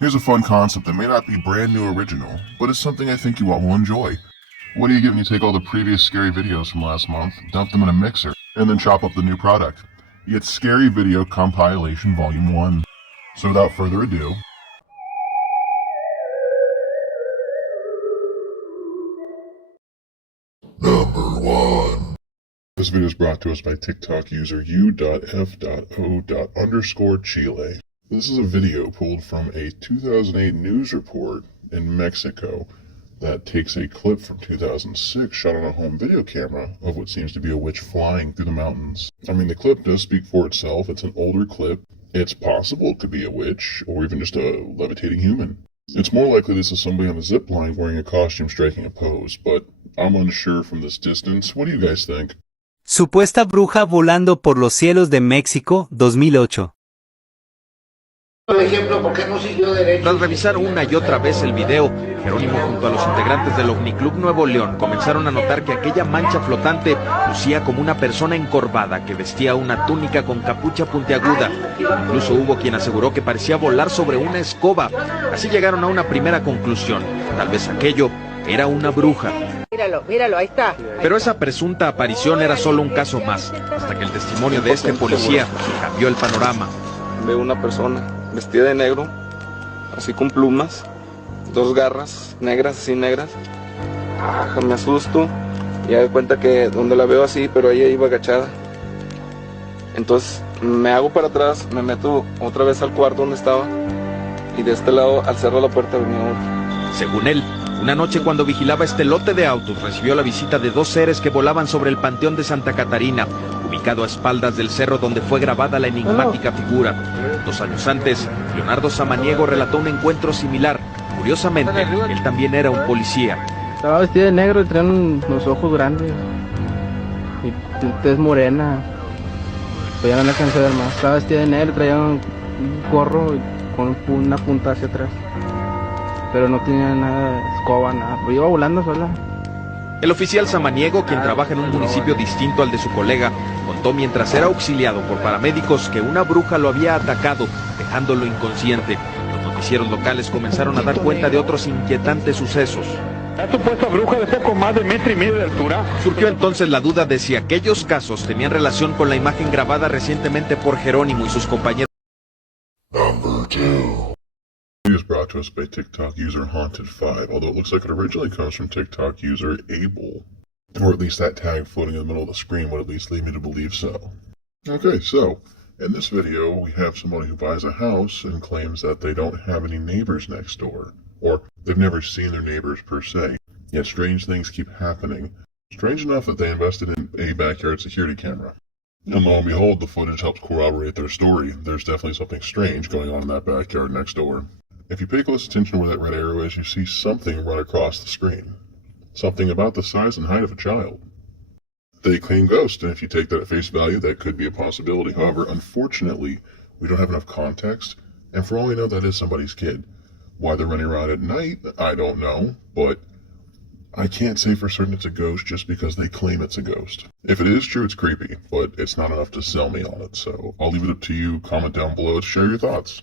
Here's a fun concept that may not be brand new original, but it's something I think you all will enjoy. What do you get when you take all the previous scary videos from last month, dump them in a mixer, and then chop up the new product? You get Scary Video Compilation Volume 1. So without further ado, Number 1. This video is brought to us by TikTok user u.f.o._Chile. This is a video pulled from a 2008 news report in Mexico that takes a clip from 2006 shot on a home video camera of what seems to be a witch flying through the mountains. I mean, the clip does speak for itself. It's an older clip. It's possible it could be a witch or even just a levitating human. It's more likely this is somebody on a zip line wearing a costume striking a pose, but I'm unsure from this distance. What do you guys think? Supuesta bruja volando por los cielos de México, 2008. Por ejemplo, ¿por qué no siguió derecho? Tras revisar una y otra vez el video, Jerónimo junto a los integrantes del OVNI Club Nuevo León comenzaron a notar que aquella mancha flotante lucía como una persona encorvada que vestía una túnica con capucha puntiaguda. Incluso hubo quien aseguró que parecía volar sobre una escoba. Así llegaron a una primera conclusión: tal vez aquello era una bruja. Míralo, ahí está. Pero esa presunta aparición era solo un caso más, hasta que el testimonio de este policía cambió el panorama. Veo una persona vestida de negro, así con plumas, dos garras negras, así negras. Me asusto y me doy cuenta que donde la veo así, pero ella iba agachada. Entonces me hago para atrás, me meto otra vez al cuarto donde estaba y de este lado, al cerrar la puerta, venía otro. Según él, una noche cuando vigilaba este lote de autos, recibió la visita de dos seres que volaban sobre el Panteón de Santa Catarina, ubicado a espaldas del cerro donde fue grabada la enigmática figura. 2 años antes, Leonardo Samaniego relató un encuentro similar. Curiosamente, él también era un policía. Estaba vestida de negro y traía los ojos grandes y tez morena. Pues ya no la alcancé a ver más. Estaba vestida de negro y traía un gorro con una punta hacia atrás. Pero no tenía nada de escoba, nada. Pues iba volando sola. El oficial Samaniego, quien trabaja en un municipio distinto al de su colega, contó mientras era auxiliado por paramédicos que una bruja lo había atacado, dejándolo inconsciente. Los noticieros locales comenzaron a dar cuenta de otros inquietantes sucesos. La supuesta bruja de poco más de 1,5 metros de altura. Surgió entonces la duda de si aquellos casos tenían relación con la imagen grabada recientemente por Jerónimo y sus compañeros. Number 2. It was brought to us by TikTok user Haunted5, although it looks like it originally comes from TikTok user Abel. Or at least that tag floating in the middle of the screen would at least lead me to believe so. Okay, so, in this video, we have somebody who buys a house and claims that they don't have any neighbors next door. Or, they've never seen their neighbors per se. Yet strange things keep happening. Strange enough that they invested in a backyard security camera. And lo and behold, the footage helps corroborate their story. There's definitely something strange going on in that backyard next door. If you pay close attention to where that red arrow is, you see something run across the screen. Something about the size and height of a child. They claim ghost, and if you take that at face value, that could be a possibility. However, unfortunately, we don't have enough context, and for all we know, that is somebody's kid. Why they're running around at night, I don't know, but I can't say for certain it's a ghost just because they claim it's a ghost. If it is true, it's creepy, but it's not enough to sell me on it, so I'll leave it up to you. Comment down below to share your thoughts.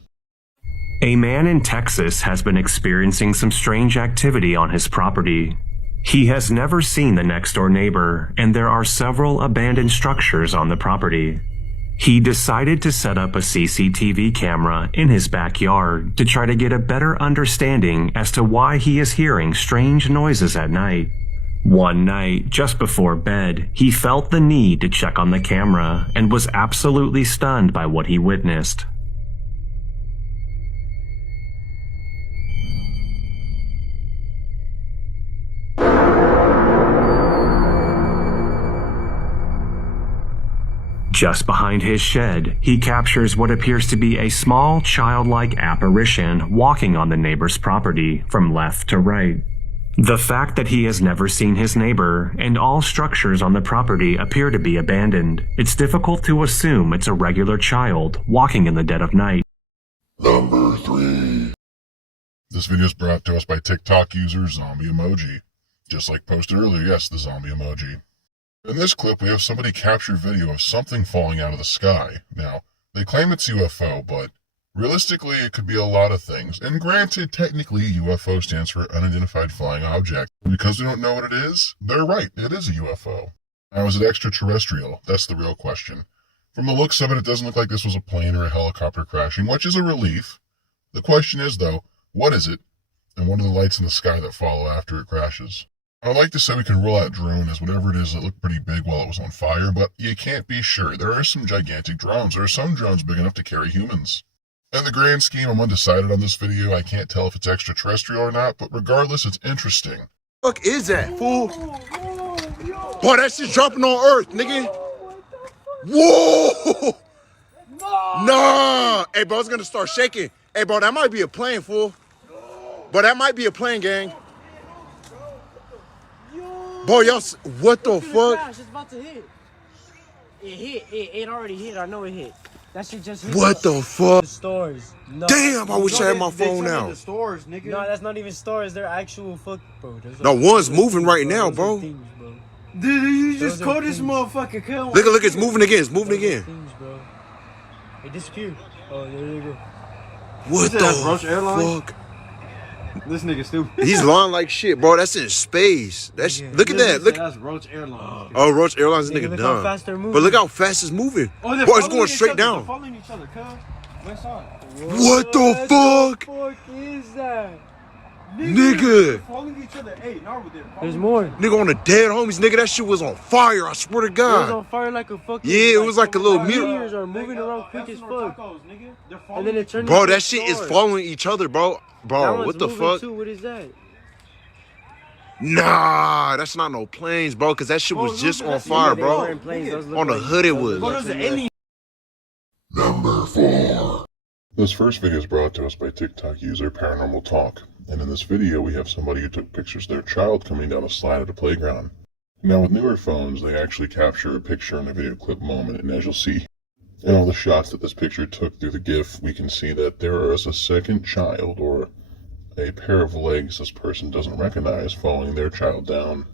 A man in Texas has been experiencing some strange activity on his property. He has never seen the next-door neighbor, and there are several abandoned structures on the property. He decided to set up a CCTV camera in his backyard to try to get a better understanding as to why he is hearing strange noises at night. One night, just before bed, he felt the need to check on the camera and was absolutely stunned by what he witnessed. Just behind his shed, he captures what appears to be a small childlike apparition walking on the neighbor's property from left to right. The fact that he has never seen his neighbor and all structures on the property appear to be abandoned, it's difficult to assume it's a regular child walking in the dead of night. Number 3. This video is brought to us by TikTok user Zombie Emoji. Just like posted earlier, yes, the zombie emoji. In this clip, we have somebody capture video of something falling out of the sky. Now, they claim it's UFO, but Realistically, it could be a lot of things, and granted, technically, UFO stands for Unidentified Flying Object. Because we don't know what it is, they're right, it is a UFO. Now, is it extraterrestrial? That's the real question. From the looks of it, it doesn't look like this was a plane or a helicopter crashing, which is a relief. The question is, though, what is it? And what are the lights in the sky that follow after it crashes? I would like to say we can rule out drone as whatever it is that looked pretty big while it was on fire, but you can't be sure. There are some gigantic drones. There are some drones big enough to carry humans. In the grand scheme, I'm undecided on this video. I can't tell if it's extraterrestrial or not, but regardless, it's interesting. What the fuck is that, fool? Boy, that shit's dropping on Earth, nigga. Whoa! Nah! Hey, bro, it's gonna start shaking. Hey, bro, that might be a plane, fool. Bro, that might be a plane, gang. Boy, y'all, what the fuck? It's about to hit. It hit. It already hit. I know it hit. That shit just hit. What the fuck? The stores. No, Damn, I wish I had my phone now. the stores, nigga. No, that's not even stores. They're actual fuck, bro. No, one's moving right now, bro. Things, bro. Dude, you just called this motherfucker. Look, it's moving again. It's moving again. Things, bro. It disappeared. Oh, there you go. What the fuck? This nigga stupid. He's lying like shit, bro. That's in space. That's look at that. Look. That's Roach Airlines. Oh, Roach Airlines, this nigga Look how dumb. fast they're moving. But look how fast it's moving. Oh, Boy, it's going straight down. They're following each other, cuz. West side. What the fuck? What the fuck is that? Nigga. They're following each other. Hey, Narwood, they're following There's more. Nigga on the dead homies, nigga. That shit was on fire. I swear to It was God. on fire like a fucking. Yeah, it was like a little mute. Meteors are moving around quick as fuck. And then it turned. Bro, into that a shit is star. following each other, bro. That Bro, one's what the moving fuck? Too. What is that? Nah, that's not no planes, bro. Cause that shit was just on fire, bro. On the hood, it was. Number 4. This first video is brought to us by TikTok user Paranormal Talk, and in this video we have somebody who took pictures of their child coming down a slide at a playground. Now with newer phones, they actually capture a picture in a video clip moment, and as you'll see in all the shots that this picture took through the GIF, we can see that there is a second child, or a pair of legs this person doesn't recognize, following their child down.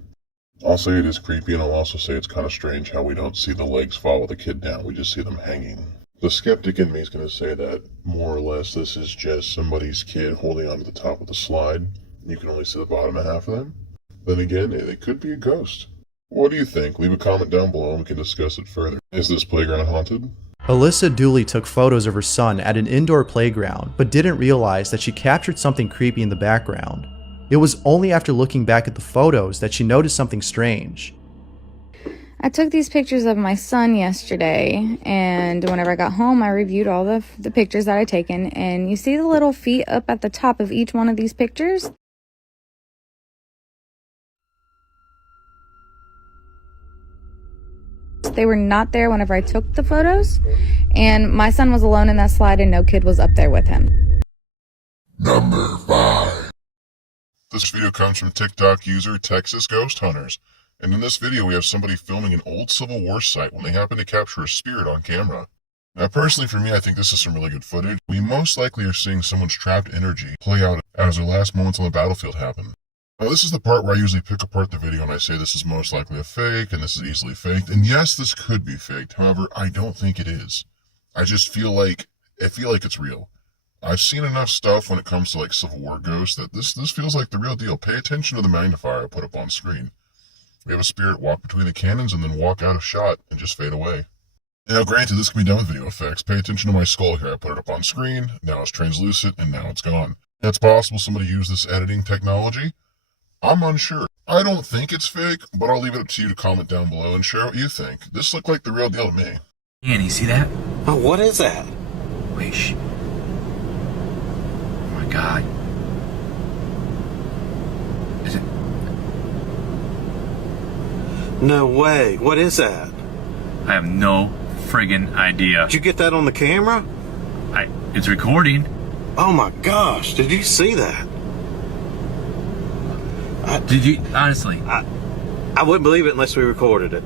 I'll say it is creepy, and I'll also say it's kind of strange how we don't see the legs follow the kid down, we just see them hanging. The skeptic in me is going to say that more or less this is just somebody's kid holding onto the top of the slide. You can only see the bottom half of them. Then again, it could be a ghost. What do you think? Leave a comment down below and we can discuss it further. Is this playground haunted? Alyssa Dooley took photos of her son at an indoor playground, but didn't realize that she captured something creepy in the background. It was only after looking back at the photos that she noticed something strange. I took these pictures of my son yesterday, and whenever I got home, I reviewed all the pictures that I'd taken, and you see the little feet up at the top of each one of these pictures? They were not there whenever I took the photos, and my son was alone in that slide and no kid was up there with him. Number 5. This video comes from TikTok user Texas Ghost Hunters. And in this video, we have somebody filming an old Civil War site when they happen to capture a spirit on camera. Now, personally, for me, I think this is some really good footage. We most likely are seeing someone's trapped energy play out as their last moments on the battlefield happen. Now, this is the part where I usually pick apart the video and I say this is most likely a fake and this is easily faked. And yes, this could be faked. However, I don't think it is. I just feel like it's real. I've seen enough stuff when it comes to like Civil War ghosts that this feels like the real deal. Pay attention to the magnifier I put up on screen. We have a spirit walk between the cannons and then walk out of shot and just fade away. Now, granted, this can be done with video effects. Pay attention to my skull here. I put it up on screen, now it's translucent, and now it's gone. It's possible somebody used this editing technology. I'm unsure. I don't think it's fake, but I'll leave it up to you to comment down below and share what you think. This looked like the real deal to me. Annie, see that? Oh, what is that? Wait, shh. Oh my God. Is it? No way. What is that? I have no friggin' idea. Did you get that on the camera? It's recording. Oh my gosh, did you see that? Did you, honestly? I wouldn't believe it unless we recorded it.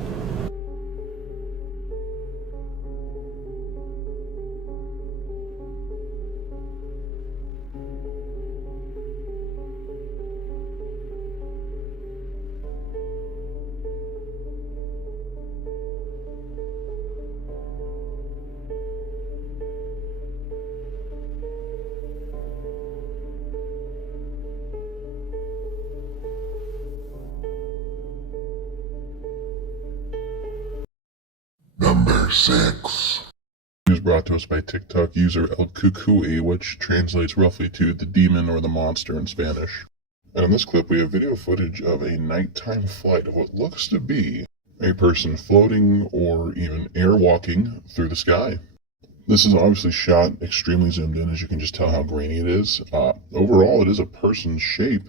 Number 6. It was brought to us by TikTok user El Cucuy, which translates roughly to the demon or the monster in Spanish. And in this clip, we have video footage of a nighttime flight of what looks to be a person floating or even airwalking through the sky. This is obviously shot extremely zoomed in, as you can just tell how grainy it is. Overall, it is a person's shape,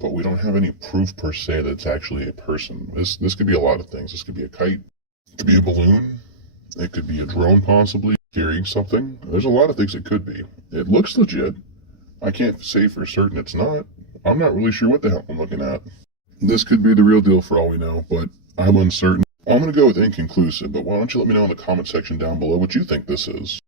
but we don't have any proof per se that it's actually a person. This could be a lot of things. This could be a kite, it could be a balloon, it could be a drone possibly carrying something. There's a lot of things it could be. It looks legit. I can't say for certain it's not. I'm not really sure what the hell I'm looking at. This could be the real deal for all we know, but I'm uncertain. I'm going to go with inconclusive, but why don't you let me know in the comment section down below what you think this is.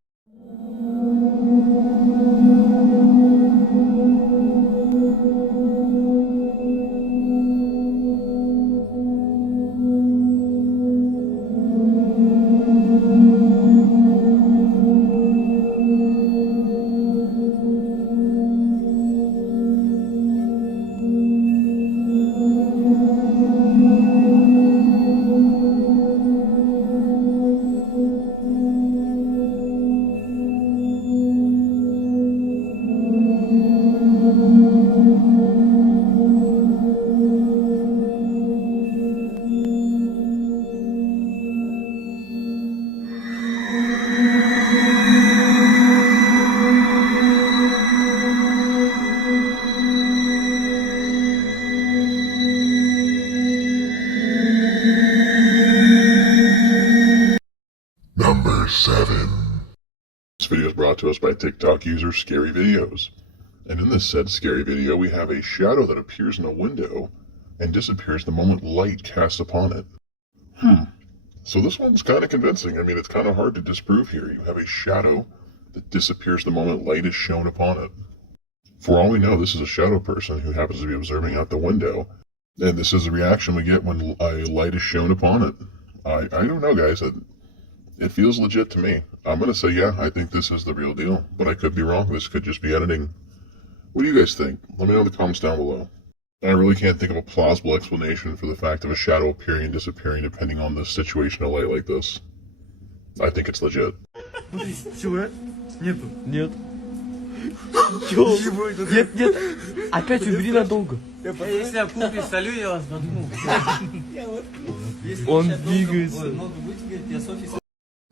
Number 7. This video is brought to us by TikTok user Scary Videos. And in this said scary video, we have a shadow that appears in a window and disappears the moment light casts upon it. So this one's kind of convincing. I mean, it's kind of hard to disprove here. You have a shadow that disappears the moment light is shown upon it. For all we know, this is a shadow person who happens to be observing out the window. And this is the reaction we get when a light is shown upon it. I don't know, guys. It feels legit to me. I'm going to say, yeah, I think this is the real deal. But I could be wrong. This could just be editing. What do you guys think? Let me know in the comments down below. I really can't think of a plausible explanation for the fact of a shadow appearing and disappearing depending on the situation of light like this. I think it's legit. Нет. Нет. Опять убери надолго. Если я куплю солю, я вас воткну. Он двигается.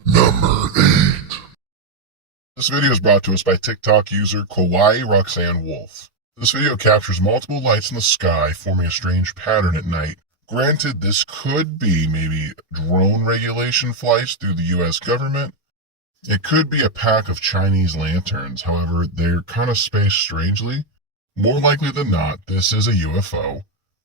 Number 8. This video is brought to us by TikTok user Kawaii Roxanne Wolf. This video captures multiple lights in the sky forming a strange pattern at night. Granted, this could be maybe drone regulation flights through the US government. It could be a pack of Chinese lanterns, however, they're kind of spaced strangely. More likely than not, this is a UFO,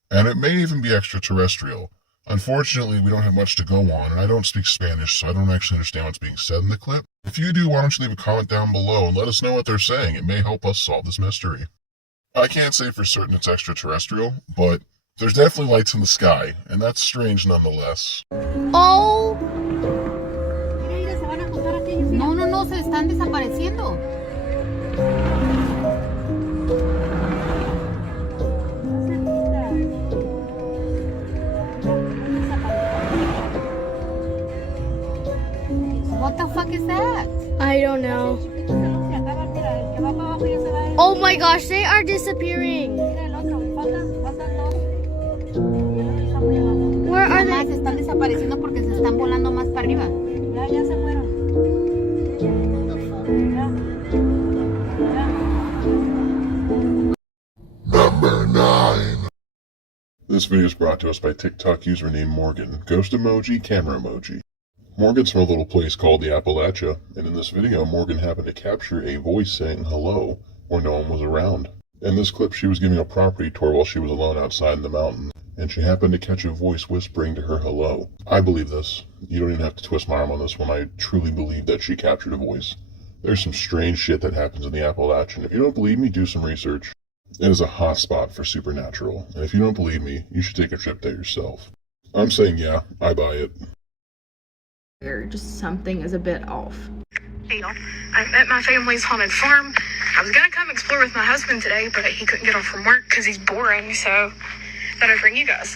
and it may even be extraterrestrial. Unfortunately, we don't have much to go on, and I don't speak Spanish, so I don't actually understand what's being said in the clip. If you do, why don't you leave a comment down below and let us know what they're saying. It may help us solve this mystery. I can't say for certain it's extraterrestrial, but there's definitely lights in the sky, and that's strange nonetheless. Oh! No, se están desapareciendo. What the fuck is that? I don't know. Oh my gosh, they are disappearing. Where are they? Se están desapareciendo porque se están volando más para arriba. Ya se fueron. Number 9. This video is brought to us by TikTok user named Morgan. Ghost emoji, camera emoji. Morgan's from a little place called the Appalachia, and in this video, Morgan happened to capture a voice saying hello when no one was around. In this clip, she was giving a property tour while she was alone outside in the mountain, and she happened to catch a voice whispering to her hello. I believe this. You don't even have to twist my arm on this one. I truly believe that she captured a voice. There's some strange shit that happens in the Appalachian. If you don't believe me, do some research. It is a hotspot for supernatural, and if you don't believe me, you should take a trip there yourself. I'm saying yeah, I buy it. Just something is a bit off. I'm at my family's haunted farm. I was gonna come explore with my husband today, but he couldn't get off from work because he's boring, so thought I'd bring you guys.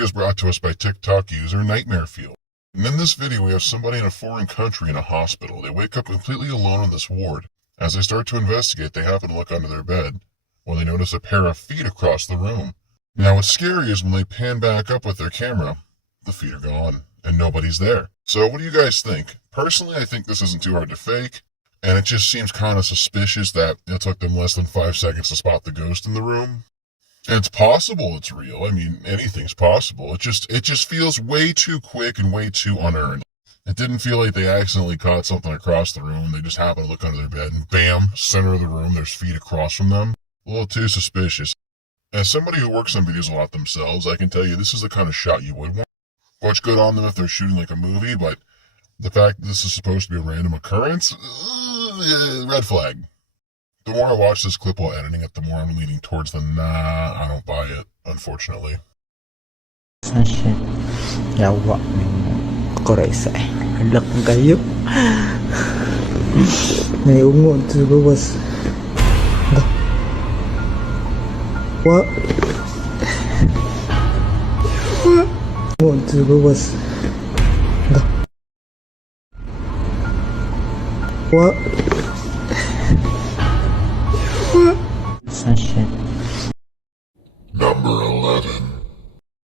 video is brought to us by TikTok user Nightmare Field. And in this video, we have somebody in a foreign country in a hospital. They wake up completely alone in this ward. As they start to investigate, they happen to look under their bed when they notice a pair of feet across the room. Now, what's scary is when they pan back up with their camera, the feet are gone and nobody's there. So what do you guys think? Personally, I think this isn't too hard to fake, and it just seems kind of suspicious that it took them less than 5 seconds to spot the ghost in the room. And it's possible it's real. I mean, anything's possible. It just feels way too quick and way too unearned. It didn't feel like they accidentally caught something across the room. They just happened to look under their bed and bam, center of the room, there's feet across from them. A little too suspicious. As somebody who works on videos a lot themselves, I can tell you this is the kind of shot you would want. Watch good on them if they're shooting like a movie, but the fact that this is supposed to be a random occurrence, red flag. The more I watch this clip while editing it, the more I'm leaning towards the nah, I don't buy it, unfortunately. Number 11.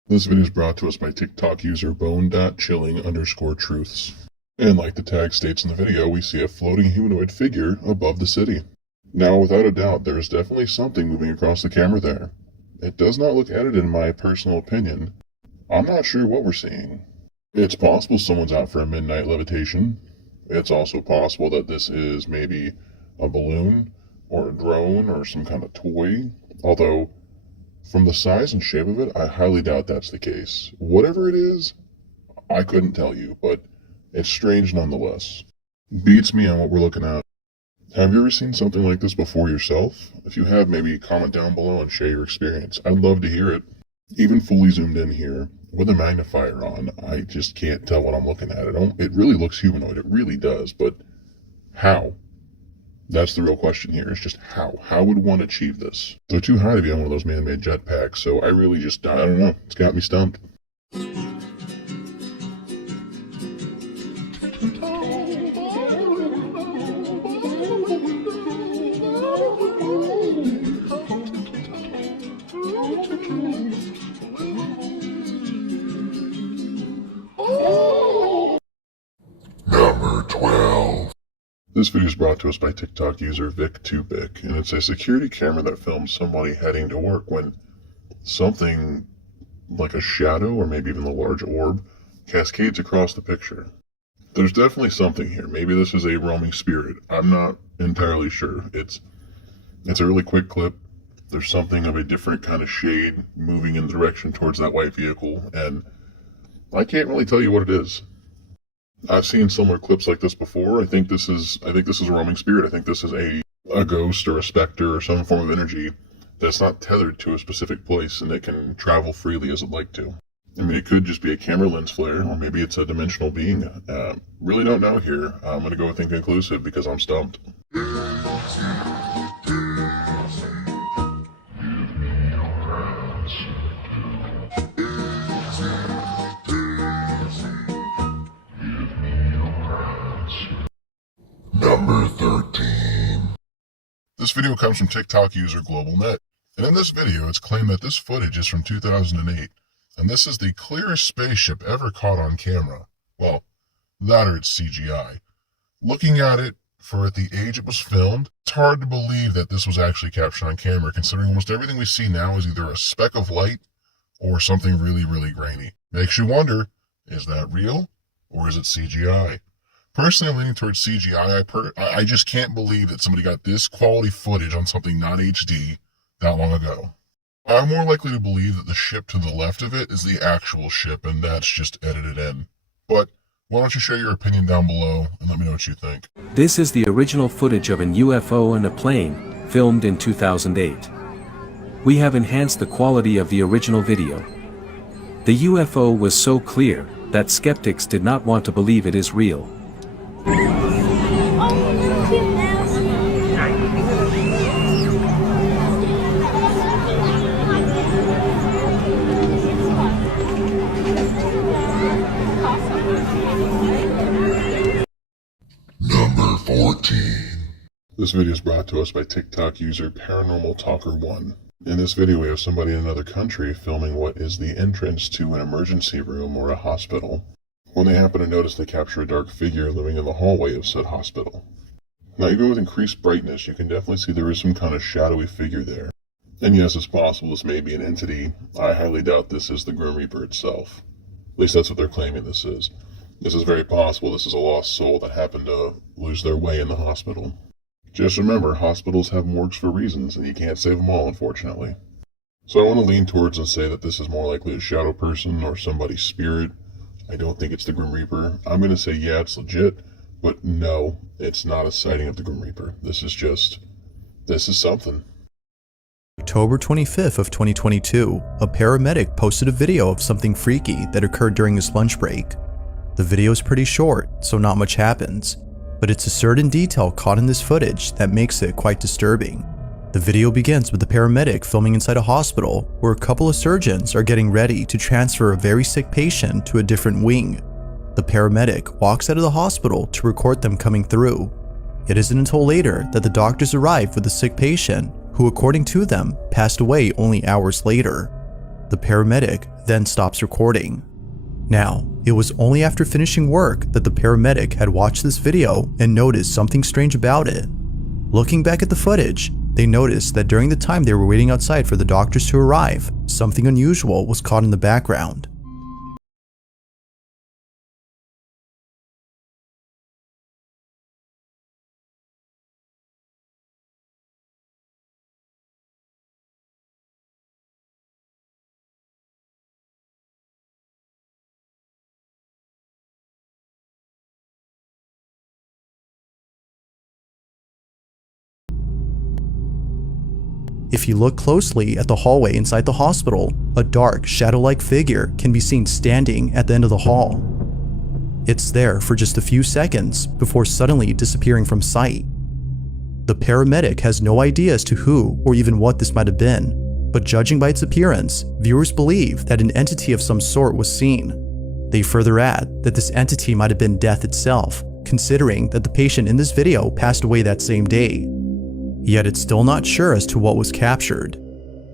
This video is brought to us by TikTok user bone.chilling_truths. And like the tag states in the video, we see a floating humanoid figure above the city. Now, without a doubt, there is definitely something moving across the camera there. It does not look edited in my personal opinion. I'm not sure what we're seeing. It's possible someone's out for a midnight levitation. It's also possible that this is maybe a balloon or a drone or some kind of toy. Although, from the size and shape of it, I highly doubt that's the case. Whatever it is, I couldn't tell you, but it's strange nonetheless. Beats me on what we're looking at. Have you ever seen something like this before yourself? If you have, maybe comment down below and share your experience. I'd love to hear it. Even fully zoomed in here, with a magnifier on, I just can't tell what I'm looking at. It really looks humanoid, it really does, but how? That's the real question here, is just how. How would one achieve this? They're too high to be on one of those man-made jetpacks, so I really just, I don't know, it's got me stumped. Number 12. This video is brought to us by TikTok user Vic2Bic, and it's a security camera that films somebody heading to work when something like a shadow or maybe even a large orb cascades across the picture. There's definitely something here. Maybe this is a roaming spirit. I'm not entirely sure. It's a really quick clip. There's something of a different kind of shade moving in the direction towards that white vehicle, and I can't really tell you what it is. I've seen similar clips like this before. I think this is a roaming spirit. I think this is a ghost or a specter or some form of energy that's not tethered to a specific place and it can travel freely as it like to. I mean, it could just be a camera lens flare, or maybe it's a dimensional being. Really don't know here. I'm going to go with inconclusive because I'm stumped. Number 13. This video comes from TikTok user GlobalNet, and in this video it's claimed that this footage is from 2008, and this is the clearest spaceship ever caught on camera. Well, that or it's CGI. Looking at it, for at the age it was filmed, it's hard to believe that this was actually captured on camera, considering almost everything we see now is either a speck of light or something really, really grainy. Makes you wonder, is that real, or is it CGI? Personally, I'm leaning towards CGI. I just can't believe that somebody got this quality footage on something not HD that long ago. I'm more likely to believe that the ship to the left of it is the actual ship and that's just edited in. But why don't you share your opinion down below and let me know what you think. This is the original footage of an UFO and a plane, filmed in 2008. We have enhanced the quality of the original video. The UFO was so clear that skeptics did not want to believe it is real. 13. This video is brought to us by TikTok user Paranormal Talker 1. In this video, we have somebody in another country filming what is the entrance to an emergency room or a hospital. When they happen to notice, they capture a dark figure living in the hallway of said hospital. Now, even with increased brightness, you can definitely see there is some kind of shadowy figure there. And yes, it's possible this may be an entity. I highly doubt this is the Grim Reaper itself. At least that's what they're claiming this is. This is very possible this is a lost soul that happened to lose their way in the hospital. Just remember, hospitals have morgues for reasons, and you can't save them all, unfortunately. So I want to lean towards and say that this is more likely a shadow person or somebody's spirit. I don't think it's the Grim Reaper. I'm going to say, yeah, it's legit, but no, it's not a sighting of the Grim Reaper. This is something. October 25th of 2022, a paramedic posted a video of something freaky that occurred during his lunch break. The video is pretty short, so not much happens, but it's a certain detail caught in this footage that makes it quite disturbing. The video begins with the paramedic filming inside a hospital where a couple of surgeons are getting ready to transfer a very sick patient to a different wing. The paramedic walks out of the hospital to record them coming through. It isn't until later that the doctors arrive with the sick patient, who according to them passed away only hours later. The paramedic then stops recording. Now, it was only after finishing work that the paramedic had watched this video and noticed something strange about it. Looking back at the footage, they noticed that during the time they were waiting outside for the doctors to arrive, something unusual was caught in the background. If you look closely at the hallway inside the hospital, a dark, shadow-like figure can be seen standing at the end of the hall. It's there for just a few seconds before suddenly disappearing from sight. The paramedic has no idea as to who or even what this might have been, but judging by its appearance, viewers believe that an entity of some sort was seen. They further add that this entity might have been death itself, considering that the patient in this video passed away that same day. Yet it's still not sure as to what was captured.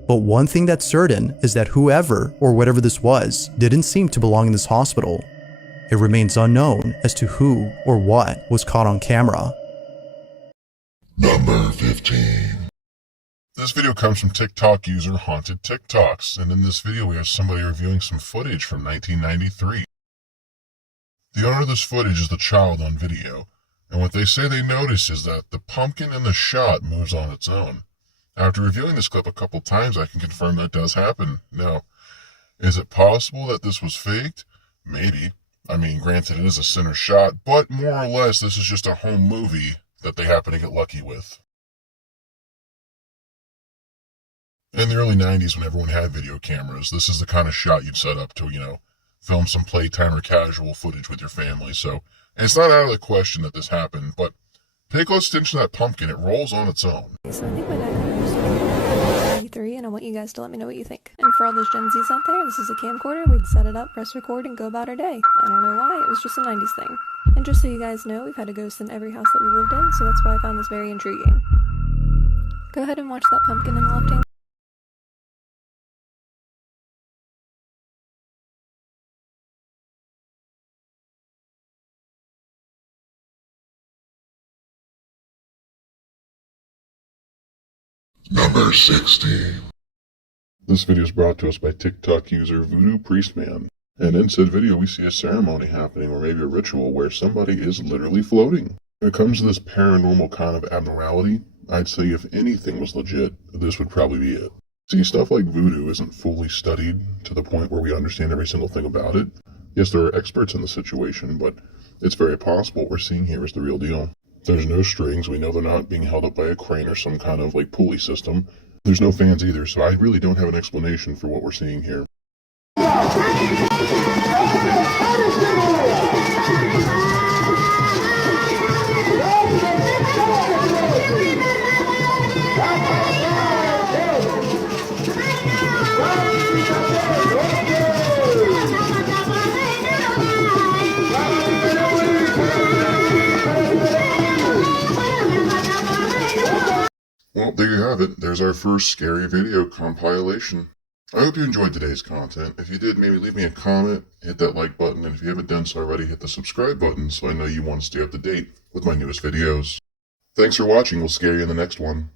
But one thing that's certain is that whoever or whatever this was didn't seem to belong in this hospital. It remains unknown as to who or what was caught on camera. Number 15. This video comes from TikTok user Haunted TikToks, and in this video we have somebody reviewing some footage from 1993. The owner of this footage is the child on video. And what they say they notice is that the pumpkin in the shot moves on its own. After reviewing this clip a couple times, I can confirm that does happen. Now, is it possible that this was faked? Maybe. I mean, granted, it is a center shot, but more or less, this is just a home movie that they happen to get lucky with. In the early 90s, when everyone had video cameras, this is the kind of shot you'd set up to, film some playtime or casual footage with your family, so it's not out of the question that this happened, but pay close attention to that pumpkin. It rolls on its own. So I think my dad got first 93, and I want you guys to let me know what you think. And for all those Gen Zs out there, this is a camcorder. We'd set it up, press record, and go about our day. I don't know why, it was just a 90s thing. And just so you guys know, we've had a ghost in every house that we lived in, so that's why I found this very intriguing. Go ahead and watch that pumpkin in the left hand. Number 16. This video is brought to us by TikTok user Voodoo Priestman. And in said video, we see a ceremony happening, or maybe a ritual, where somebody is literally floating. When it comes to this paranormal kind of abnormality, I'd say if anything was legit, this would probably be it. See, stuff like voodoo isn't fully studied to the point where we understand every single thing about it. Yes, there are experts in the situation, but it's very possible what we're seeing here is the real deal. There's no strings. We know they're not being held up by a crane or some kind of pulley system. There's no fans either, so I really don't have an explanation for what we're seeing here. there you have it. There's our first scary video compilation. I hope you enjoyed today's content. If you did, maybe leave me a comment, hit that like button, and if you haven't done so already, hit the subscribe button so I know you want to stay up to date with my newest videos. Thanks for watching. We'll scare you in the next one.